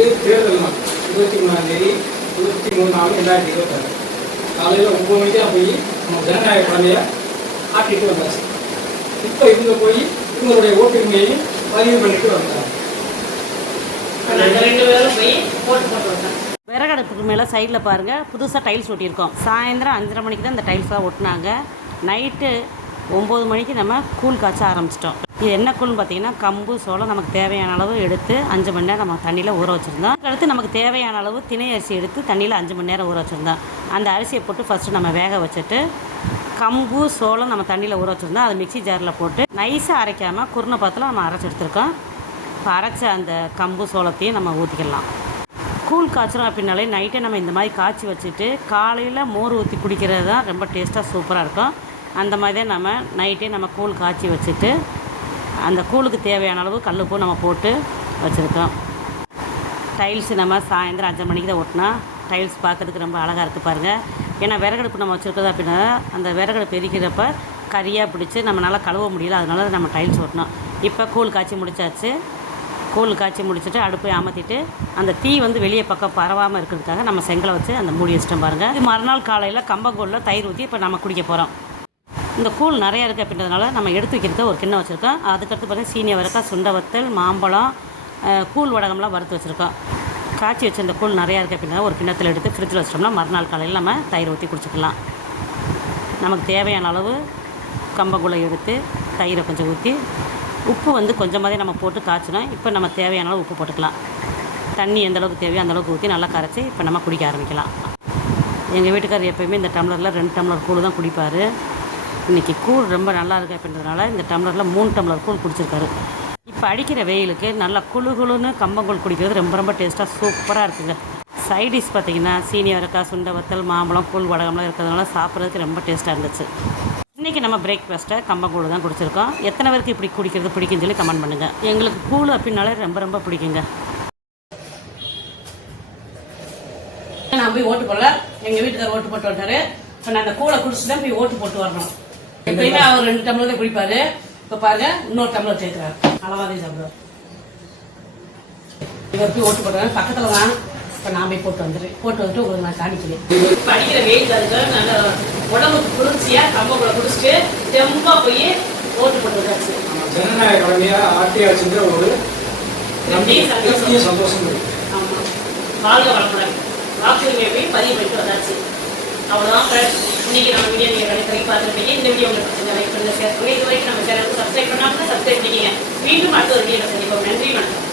வந்து தேர்தல் நாள் 23 23/4/2026 காலையில் 9 மணிக்கு தான் போய் நம்ம ஜனநாயக கடமையை ஆட்டிட்டு வந்தாச்சு. இப்போ இவங்க போய் இவங்களுடைய ஓட்டுரிமையையும் பதிவு பண்ணிட்டு வந்தாங்க. விறகடுப்புக்கு மேலே சைடில் பாருங்கள் புதுசாக டைல்ஸ் ஒட்டியிருக்கோம். சாயந்தரம் 5:30 மணிக்கு தான் இந்த டைல்ஸ்லாம் ஒட்டினாங்க. நைட்டு 9 மணிக்கு நம்ம கூழ் காய்ச்ச ஆரம்பிச்சிட்டோம். இது என்ன கூழ்னு பார்த்தீங்கன்னா கம்பு சோளம் நமக்கு தேவையான அளவு எடுத்து 5 மணி நேரம் நம்ம தண்ணியில் ஊற வச்சுருந்தோம். அடுத்து நமக்கு தேவையான அளவு திணை அரிசி எடுத்து தண்ணியில் 5 மணி நேரம் ஊற வச்சுருந்தோம். அந்த அரிசியை போட்டு ஃபஸ்ட்டு நம்ம வேக வச்சுட்டு கம்பு சோளம் நம்ம தண்ணியில் ஊற வச்சுருந்தோம். அதை மிக்சி ஜாரில் போட்டு நைஸாக அரைக்காமல் குருணை பாத்தில் நம்ம அரைச்சி எடுத்துருக்கோம். இப்போ அரைச்ச அந்த கம்பு சோளத்தையும் நம்ம ஊற்றிக்கலாம். கூழ் காய்ச்சறோம் அப்படின்னாலே நைட்டே நம்ம இந்த மாதிரி காய்ச்சி வச்சுட்டு காலையில் மோர் ஊற்றி குடிக்கிறது தான் ரொம்ப டேஸ்ட்டாக சூப்பராக இருக்கும். அந்த மாதிரி தான் நம்ம நைட்டே நம்ம கூழ் காய்ச்சி வச்சுட்டு அந்த கூழுக்கு தேவையான அளவு கல்லுப்பு நம்ம போட்டு வச்சுருக்கோம். டைல்ஸு நம்ம சாயந்தரம் 5 மணிக்கு தான் ஒட்டினா டைல்ஸ் பார்க்குறதுக்கு ரொம்ப அழகாக இருக்குது பாருங்கள். ஏன்னா விறகடுப்பு நம்ம வச்சுருக்கிறது அப்படின்னா அந்த விறகடுப்பு எரிக்கிறப்ப கறியாக பிடிச்சி நம்ம நல்லா கழுவ முடியல, அதனால நம்ம டைல்ஸ் ஒட்டினோம். இப்போ கூழ் காய்ச்சி முடிச்சாச்சு. கூழ் காய்ச்சி முடிச்சுட்டு அடுப்பை அமர்த்திட்டு அந்த தீ வந்து வெளியே பக்கம் பரவாமல் இருக்கிறதுக்காக நம்ம செங்கலை வச்சு அந்த மூடி வச்சிட்டோம் பாருங்கள். இது மறுநாள் காலையில் கம்பங்கூழில் தயிர் ஊற்றி இப்போ நம்ம குடிக்க போகிறோம். இந்த கூழ் நிறையா இருக்குது அப்படின்றதுனால நம்ம எடுத்து வைக்கிறதுக்கு ஒரு கிண்ணம் வச்சுருக்கோம். அதுக்கடுத்து பார்த்தீங்கன்னா சீனி அவரைக்காய், சுண்டை வத்தல், மாம்பழம், கூழ் வடகம்லாம் வறுத்து வச்சுருக்கோம். காய்ச்சி வச்சு இந்த கூழ் நிறையா இருக்குது அப்படின்னா ஒரு கிண்ணத்தில் எடுத்து ஃப்ரிட்ஜில் வச்சிட்டோம்னா மறுநாள் காலையில் நம்ம தயிர் ஊற்றி குடிச்சிக்கலாம். நமக்கு தேவையான அளவு கம்பங்கூழை எடுத்து தயிரை கொஞ்சம் ஊற்றி உப்பு வந்து கொஞ்சமாகவே நம்ம போட்டு காய்ச்சினோம். இப்போ நம்ம தேவையான அளவு உப்பு போட்டுக்கலாம். தண்ணி எந்த அளவுக்கு தேவையோ அந்தளவுக்கு ஊற்றி நல்லா கரைச்சி இப்போ நம்ம குடிக்க ஆரம்பிக்கலாம். எங்கள் வீட்டுக்காரர் எப்போயுமே இந்த டம்ளரில் 2 டம்ளர் கூழ் தான் குடிப்பார். இன்றைக்கி கூழ் ரொம்ப நல்லா இருக்குது அப்படின்றதுனால இந்த டம்ளரில் 3 டம்ளர் கூழ் குடிச்சிருக்காரு. இப்போ அடிக்கிற வெயிலுக்கு நல்லா குழுன்னு கம்பங்கூழ் குடிக்கிறது ரொம்ப ரொம்ப டேஸ்ட்டாக சூப்பராக இருக்குங்க. சைடிஷ் பார்த்திங்கன்னா சீனி அவரைக்காய், சுண்டை வத்தல், மாம்பழம், கூழ் வடகம்லாம் இருக்கிறதுனால சாப்பிட்றதுக்கு ரொம்ப டேஸ்ட்டாக இருந்துச்சு. இன்றைக்கி நம்ம பிரேக்ஃபாஸ்ட்டை கம்பங்கூழ் தான் குடிச்சிருக்கோம். எத்தனை பேருக்கு இப்படி குடிக்கிறது பிடிக்குன்னு சொல்லி கமெண்ட் பண்ணுங்கள். எங்களுக்கு கூழ் அப்படின்னாலே ரொம்ப ரொம்ப பிடிக்குங்க. நான் போய் ஓட்டு போடல, எங்கள் வீட்டுக்காரர் ஓட்டு போட்டு வந்தாரு. இப்போ நான் அந்த கூழை குடிச்சு தான் போய் ஓட்டு போட்டு வரணும். எப்பயுமே அவர் 2 டம்ளர் தான் குடிப்பாரு. இப்போ பாருங்க இன்னொரு டம்ளர் சேர்க்குறாரு. அளவாக சாப்பிடுவார். இவர் போய் ஓட்டு போட்டுறாரு பக்கத்தில் தான். இப்போ நான் போய் போட்டு வந்துடுறேன். போட்டு வந்துட்டு உங்களுக்கு நான் காணிக்கிறேன். படிக்கிற வெயில் அதுக்கு நல்ல உடம்புக்கு குளிர்ச்சியாக கம்பங்கூழை குடிச்சிட்டு தெம்பாக போய் ஓட்டு போட்டு வந்தாச்சு. ஜனநாயக கடமையாக ஆட்டியாச்சுங்கிற ஒரு சந்தோஷம். ஆமாம், வாழ்க வளமுடன். வாக்குரிமையை போய் பதிவு பண்ணிட்டு வந்தாச்சு. அவ்வளோதான் ஃப்ரெண்ட்ஸ். இன்னைக்கு நம்ம வீடியோ நீங்கள் கடைசி பார்த்துருப்பீங்க. இந்த வீடியோ உங்களுக்கு பிடிச்ச லைக் பண்ணுங்க, ஷேர் பண்ணுங்க. இது வரைக்கும் நம்ம சேனலுக்கு சப்ஸ்கிரைப் பண்ணாமல் சப்ஸ்கிரைப் பண்ணிக்கங்க. மீண்டும் அடுத்த ஒரு வீடியோ சந்திப்போம். நன்றி, வணக்கம்.